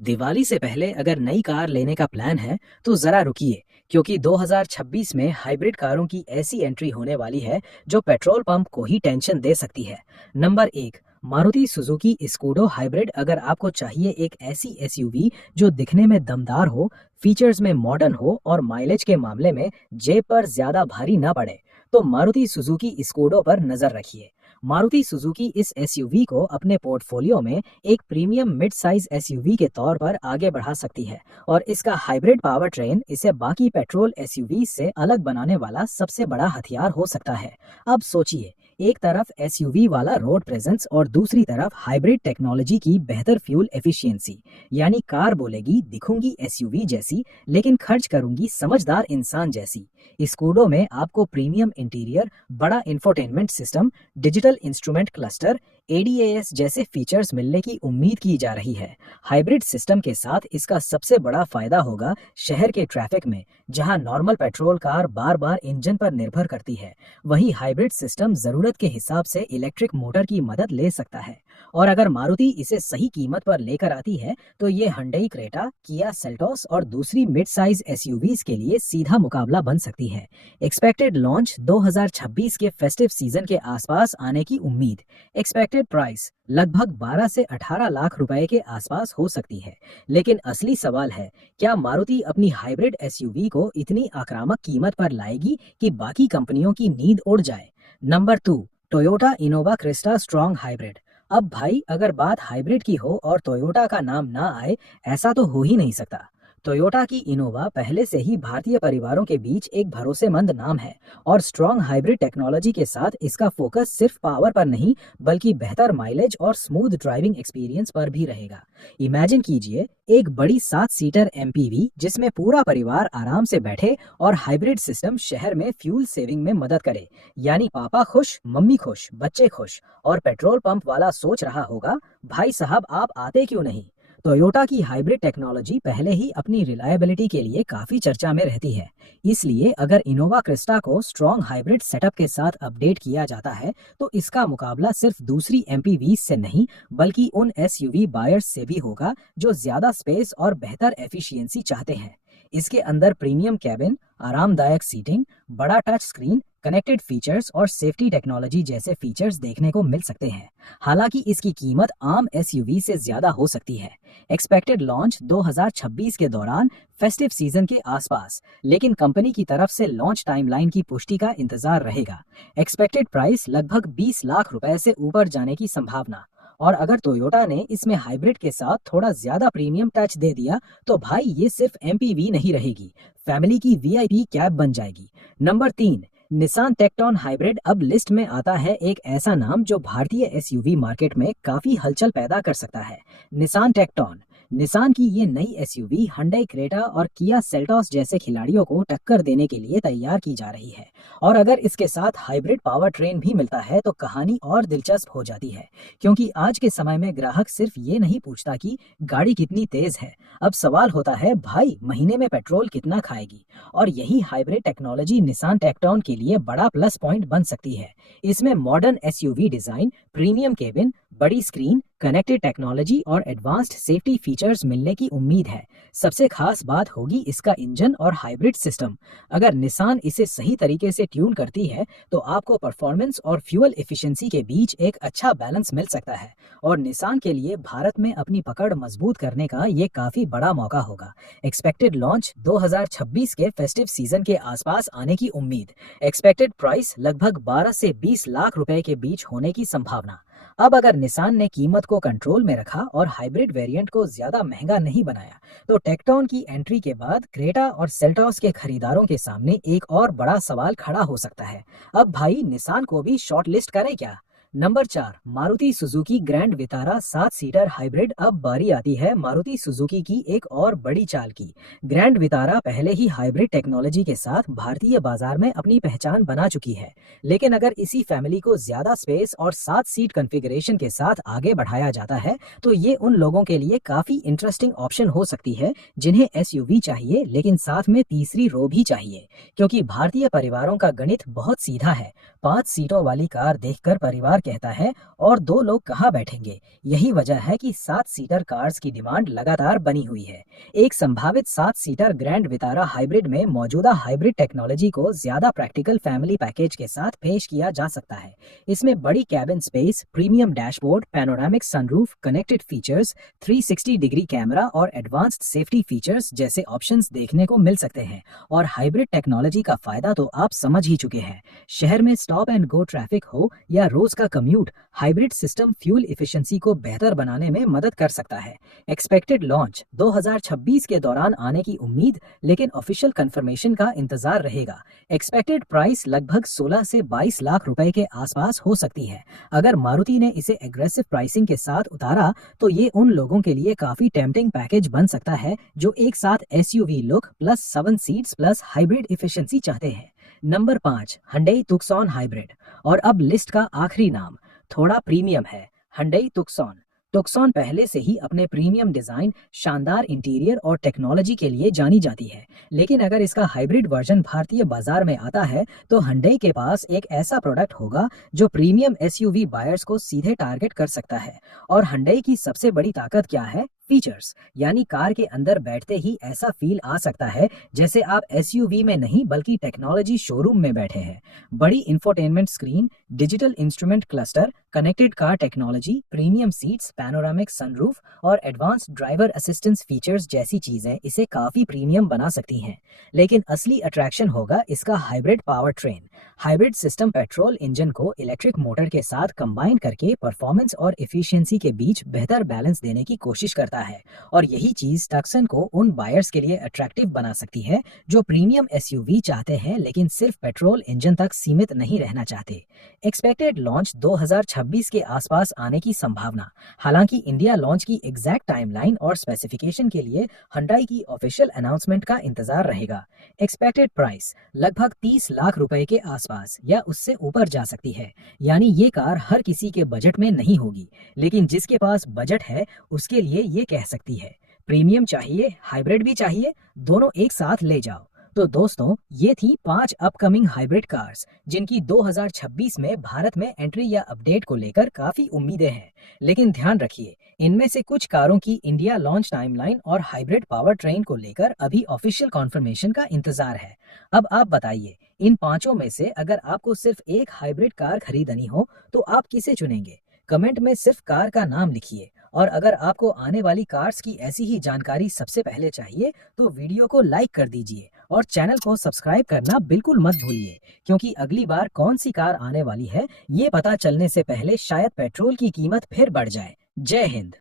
दिवाली से पहले अगर नई कार लेने का प्लान है तो जरा रुकिए, क्योंकि 2026 में हाइब्रिड कारों की ऐसी एंट्री होने वाली है जो पेट्रोल पंप को ही टेंशन दे सकती है। नंबर एक, मारुति सुजुकी स्कूडो हाइब्रिड। अगर आपको चाहिए एक ऐसी एसयूवी जो दिखने में दमदार हो, फीचर्स में मॉडर्न हो और माइलेज के मामले में जेब पर ज्यादा भारी ना पड़े, तो मारुति सुजुकी स्कूडो पर नजर रखिए। मारुति सुजुकी इस एसयूवी को अपने पोर्टफोलियो में एक प्रीमियम मिड साइज एसयूवी के तौर पर आगे बढ़ा सकती है, और इसका हाइब्रिड पावर ट्रेन इसे बाकी पेट्रोल एसयूवी से अलग बनाने वाला सबसे बड़ा हथियार हो सकता है। अब सोचिए, एक तरफ एसयूवी वाला रोड प्रेजेंस और दूसरी तरफ हाइब्रिड टेक्नोलॉजी की बेहतर फ्यूल एफिशिएंसी। यानी कार बोलेगी दिखूंगी एसयूवी जैसी, लेकिन खर्च करूंगी समझदार इंसान जैसी। स्कूडो में आपको प्रीमियम इंटीरियर, बड़ा infotainment system, digital instrument cluster, ADAS जैसे फीचर्स मिलने की उम्मीद की जा रही है। हाइब्रिड सिस्टम के साथ इसका सबसे बड़ा फायदा होगा शहर के ट्रैफिक में, जहां नॉर्मल पेट्रोल कार बार बार इंजन पर निर्भर करती है, वहीं हाइब्रिड सिस्टम जरूरत के हिसाब से इलेक्ट्रिक मोटर की मदद ले सकता है। और अगर मारुति इसे सही कीमत पर लेकर आती है तो ये हुंडई क्रेटा, किया सेल्टोस और दूसरी मिड साइज एसयूवीज के लिए सीधा मुकाबला बन सकती है। एक्सपेक्टेड लॉन्च 2026 के फेस्टिव सीजन के आसपास आने की उम्मीद। एक्सपेक्टेड प्राइस लगभग 12 से 18 लाख रुपए के आसपास हो सकती है। लेकिन असली सवाल है, क्या मारुति अपनी हाइब्रिड एसयूवी को इतनी आक्रामक कीमत पर लाएगी कि बाकी कंपनियों की नींद उड़ जाए। Number 2, Toyota Innova Crysta strong hybrid. अब भाई, अगर बात हाइब्रिड की हो और टोयोटा का नाम ना आए, ऐसा तो हो ही नहीं सकता। टोयोटा की इनोवा पहले से ही भारतीय परिवारों के बीच एक भरोसेमंद नाम है, और स्ट्रॉन्ग हाइब्रिड टेक्नोलॉजी के साथ इसका फोकस सिर्फ पावर पर नहीं, बल्कि बेहतर माइलेज और स्मूथ ड्राइविंग एक्सपीरियंस पर भी रहेगा। इमेजिन कीजिए, एक बड़ी 7 सीटर एमपीवी जिसमें पूरा परिवार आराम से बैठे और हाइब्रिड सिस्टम शहर में फ्यूल सेविंग में मदद करे। यानी पापा खुश, मम्मी खुश, बच्चे खुश, और पेट्रोल पंप वाला सोच रहा होगा, भाई साहब आप आते क्यों नहीं। टोयोटा की हाइब्रिड टेक्नोलॉजी पहले ही अपनी रिलायबिलिटी के लिए काफी चर्चा में रहती है। इसलिए अगर इनोवा क्रिस्टा को स्ट्रॉन्ग हाइब्रिड सेटअप के साथ अपडेट किया जाता है तो इसका मुकाबला सिर्फ दूसरी एमपीवी से नहीं, बल्कि उन एसयूवी बायर्स से भी होगा जो ज्यादा स्पेस और बेहतर एफिशिएंसी चाहते हैं। इसके अंदर प्रीमियम कैबिन, आरामदायक सीटिंग, बड़ा टच स्क्रीन, कनेक्टेड फीचर्स और सेफ्टी टेक्नोलॉजी जैसे फीचर्स देखने को मिल सकते हैं। हालांकि इसकी कीमत आम एसयूवी से ज्यादा हो सकती है। एक्सपेक्टेड लॉन्च 2026 के दौरान, फेस्टिव सीजन के आसपास, लेकिन कंपनी की तरफ से लॉन्च टाइमलाइन की पुष्टि का इंतजार रहेगा। एक्सपेक्टेड प्राइस लगभग 20 लाख रुपए से ऊपर जाने की संभावना। और अगर टोयोटा ने इसमें हाइब्रिड के साथ थोड़ा ज्यादा प्रीमियम टच दे दिया तो भाई ये सिर्फ एमपीवी नहीं रहेगी, फैमिली की वीआईपी कैब बन जाएगी। Number 3, Nissan Tekton hybrid. अब लिस्ट में आता है एक ऐसा नाम जो भारतीय एसयूवी मार्केट में काफी हलचल पैदा कर सकता है, निसान टेक्टॉन। निसान की ये नई एसयूवी हुंडई क्रेटा और किया सेल्टोस जैसे खिलाड़ियों को टक्कर देने के लिए तैयार की जा रही है। और अगर इसके साथ हाइब्रिड पावर ट्रेन भी मिलता है तो कहानी और दिलचस्प हो जाती है, क्योंकि आज के समय में ग्राहक सिर्फ ये नहीं पूछता कि गाड़ी कितनी तेज है, अब सवाल होता है भाई महीने में पेट्रोल कितना खाएगी। और यही हाइब्रिड टेक्नोलॉजी निसान टेक्टॉन के लिए बड़ा प्लस पॉइंट बन सकती है। इसमें modern SUV design, premium cabin, बड़ी स्क्रीन, कनेक्टेड टेक्नोलॉजी और एडवांस्ड सेफ्टी फीचर्स मिलने की उम्मीद है। सबसे खास बात होगी इसका इंजन और हाइब्रिड सिस्टम। अगर निसान इसे सही तरीके से ट्यून करती है तो आपको परफॉर्मेंस और फ्यूल एफिशिएंसी के बीच एक अच्छा बैलेंस मिल सकता है, और निसान के लिए भारत में अपनी पकड़ मजबूत करने का ये काफी बड़ा मौका होगा। एक्सपेक्टेड लॉन्च 2026 के फेस्टिव सीजन के आसपास आने की उम्मीद। एक्सपेक्टेड प्राइस लगभग 12 से 20 लाख रुपए के बीच होने की संभावना। अब अगर निसान ने कीमत को कंट्रोल में रखा और हाइब्रिड वेरिएंट को ज्यादा महंगा नहीं बनाया, तो टेक्टॉन की एंट्री के बाद क्रेटा और सेल्टोस के खरीदारों के सामने एक और बड़ा सवाल खड़ा हो सकता है। अब भाई निसान को भी शॉर्ट लिस्ट करे क्या। Number 4, Maruti Suzuki Grand Vitara 7 seater hybrid. अब बारी आती है मारुति सुजुकी की एक और बड़ी चाल की। ग्रैंड वितारा पहले ही हाइब्रिड टेक्नोलॉजी के साथ भारतीय बाजार में अपनी पहचान बना चुकी है, लेकिन अगर इसी फैमिली को ज्यादा स्पेस और 7 सीट कॉन्फ़िगरेशन के साथ आगे बढ़ाया जाता है तो ये उन लोगों के लिए काफी इंटरेस्टिंग ऑप्शन हो सकती है जिन्हें एसयूवी चाहिए लेकिन साथ में तीसरी रो भी चाहिए। क्योंकि भारतीय परिवारों का गणित बहुत सीधा है, 5 सीटों वाली कार देखकर परिवार कार कहता है और 2 लोग कहाँ बैठेंगे। यही वजह है कि 7 सीटर कार्स की डिमांड लगातार बनी हुई है। एक संभावित 7 सीटर ग्रैंड विटारा हाइब्रिड में मौजूदा हाइब्रिड टेक्नोलॉजी को ज्यादा प्रैक्टिकल फैमिली पैकेज के साथ पेश किया जा सकता है। इसमें बड़ी cabin space, premium dashboard, panoramic sunroof, connected features, 360 degree camera और एडवांस्ड सेफ्टी फीचर्स जैसे ऑप्शंस देखने को मिल सकते हैं। और हाइब्रिड टेक्नोलॉजी का फायदा तो आप समझ ही चुके हैं। शहर में स्टॉप एंड गो ट्रैफिक हो या रोज का commute, hybrid system fuel efficiency को बेहतर बनाने में मदद कर सकता है। एक्सपेक्टेड लॉन्च 2026 के दौरान आने की उम्मीद, लेकिन ऑफिशियल कंफर्मेशन का इंतजार रहेगा। एक्सपेक्टेड प्राइस लगभग 16 से 22 लाख रुपए के आसपास हो सकती है। अगर मारुति ने इसे एग्रेसिव प्राइसिंग के साथ उतारा तो ये उन लोगों के लिए काफी टेम्पटिंग पैकेज बन सकता है जो एक साथ SUV look plus 7 seats plus hybrid efficiency चाहते हैं। Number 5, Hyundai Tucson hybrid. और अब लिस्ट का आखिरी नाम थोड़ा प्रीमियम है, Hyundai Tucson। टुक्सॉन पहले से ही अपने प्रीमियम डिजाइन, शानदार इंटीरियर और टेक्नोलॉजी के लिए जानी जाती है, लेकिन अगर इसका हाइब्रिड वर्जन भारतीय बाजार में आता है तो Hyundai के पास एक ऐसा प्रोडक्ट होगा जो प्रीमियम एसयूवी बायर्स को सीधे टारगेट कर सकता है। और Hyundai की सबसे बड़ी ताकत क्या है? फीचर्स, यानी कार के अंदर बैठते ही ऐसा फील आ सकता है जैसे आप एसयूवी में नहीं बल्कि टेक्नोलॉजी शोरूम में बैठे हैं। बड़ी infotainment screen, digital instrument cluster, connected car technology, premium seats, panoramic sunroof और एडवांस्ड ड्राइवर असिस्टेंस फीचर्स जैसी चीजें इसे काफी प्रीमियम बना सकती हैं। लेकिन असली अट्रैक्शन होगा इसका hybrid power train. Hybrid system petrol engine को इलेक्ट्रिक मोटर के साथ कंबाइन करके परफॉर्मेंस और एफिशिएंसी के बीच बेहतर बैलेंस देने की कोशिश करता है। और यही चीज टक्सन को उन बायर्स के लिए अट्रैक्टिव बना सकती है जो प्रीमियम एसयूवी चाहते हैं लेकिन सिर्फ पेट्रोल इंजन तक सीमित नहीं रहना चाहते। एक्सपेक्टेड लॉन्च 2026 के आसपास आने की संभावना। हालांकि इंडिया लॉन्च की एग्जैक्ट टाइमलाइन और स्पेसिफिकेशन के लिए Hyundai की ऑफिशियल अनाउंसमेंट का इंतजार रहेगा। एक्सपेक्टेड प्राइस लगभग 30 लाख रुपए के आसपास या उससे ऊपर जा सकती है, यानी ये कार हर किसी के बजट में नहीं होगी, लेकिन जिसके पास बजट है उसके लिए ये कह सकती है प्रीमियम चाहिए, हाइब्रिड भी चाहिए, दोनों एक साथ ले जाओ। तो दोस्तों, ये थी 5 अपकमिंग हाइब्रिड कार्स जिनकी 2026 में भारत में एंट्री या अपडेट को लेकर काफी उम्मीदें हैं। लेकिन ध्यान रखिए, इनमें से कुछ कारों की इंडिया लॉन्च टाइमलाइन और हाइब्रिड पावर ट्रेन को लेकर अभी ऑफिशियल कॉन्फर्मेशन का इंतजार है। अब आप बताइए, इन पांचों में से अगर आपको सिर्फ एक हाइब्रिड कार खरीदनी हो तो आप किसे चुनेंगे? कमेंट में सिर्फ कार का नाम लिखिए। और अगर आपको आने वाली कार्स की ऐसी ही जानकारी सबसे पहले चाहिए तो वीडियो को लाइक कर दीजिए और चैनल को सब्सक्राइब करना बिल्कुल मत भूलिए, क्योंकि अगली बार कौन सी कार आने वाली है ये पता चलने से पहले शायद पेट्रोल की कीमत फिर बढ़ जाए। जय हिंद।